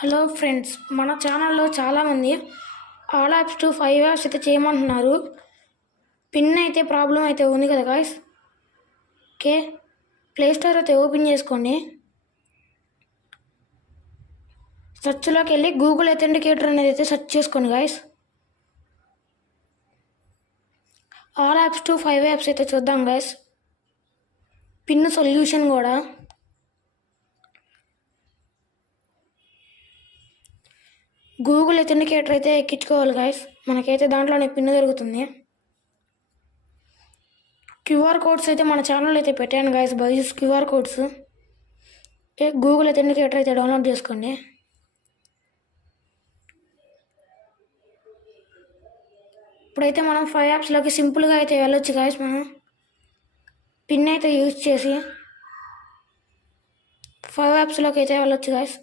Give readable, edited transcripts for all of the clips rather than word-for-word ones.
Hello friends, మన ఛానల్లో చాలామంది ఆల్ యాప్స్ టు 5 యాప్స్ అయితే చేయమంటున్నారు. పిన్ అయితే ప్రాబ్లం అయితే ఉంది కదా గాయస్. ఓకే, ప్లేస్టోర్ అయితే ఓపెన్ చేసుకోండి. సెర్చ్లోకి వెళ్ళి గూగుల్ అథెంటికేటర్ అనేది అయితే సెర్చ్ చేసుకోండి గాయస్. ఆల్ యాప్స్ టు 5 యాప్స్ అయితే చూద్దాం గాయస్. పిన్ సొల్యూషన్ కూడా గూగుల్ అథెంటికేటర్ అయితే ఎక్కించుకోవాలి గాయస్. మనకైతే దాంట్లోనే పిన్ దొరుకుతుంది. క్యూఆర్ కోడ్స్ అయితే మన ఛానల్లో అయితే పెట్టాను గాయస్, Byju's QR codes. Google authenticator అయితే డౌన్లోడ్ చేసుకోండి. ఇప్పుడైతే మనం 5 యాప్స్లోకి సింపుల్గా అయితే వెళ్ళొచ్చు గాయస్. మనం పిన్ అయితే యూజ్ చేసి 5 యాప్స్లోకి అయితే వెళ్ళొచ్చు గాయస్.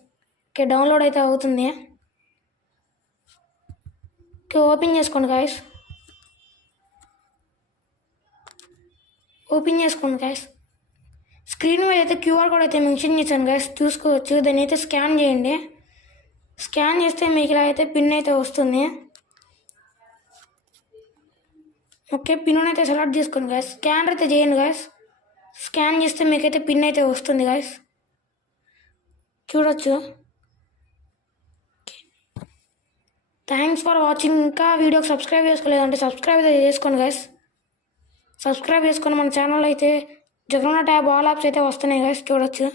ఓకే, డౌన్లోడ్ అయితే అవుతుంది. ఓకే, ఓపెన్ చేసుకోండి గాయస్. ఓపెన్ చేసుకోండి గాయస్. స్క్రీన్ మీద అయితే క్యూఆర్ కోడ్ అయితే మెన్షన్ చేశాను గాయస్, చూసుకోవచ్చు. దాన్ని అయితే స్కాన్ చేయండి. స్కాన్ చేస్తే మీకు ఇలా అయితే పిన్ అయితే వస్తుంది. ఓకే, పిన్ అయితే సెలెక్ట్ చేసుకోండి గాయస్. స్కాన్ అయితే చేయండి గాయస్. స్కాన్ చేస్తే మీకైతే పిన్ అయితే వస్తుంది గాయస్, చూడొచ్చు. Thanks for watching. ఇంకా వీడియోకి సబ్స్క్రైబ్ చేసుకోలేదంటే సబ్స్క్రైబ్ అయితే చేసుకోండి గాయస్. సబ్స్క్రైబ్ చేసుకొని మన ఛానల్ అయితే జగనన్న ట్యాబ్ ఆల్ యాప్స్ అయితే వస్తున్నాయి గాయస్, చూడొచ్చు.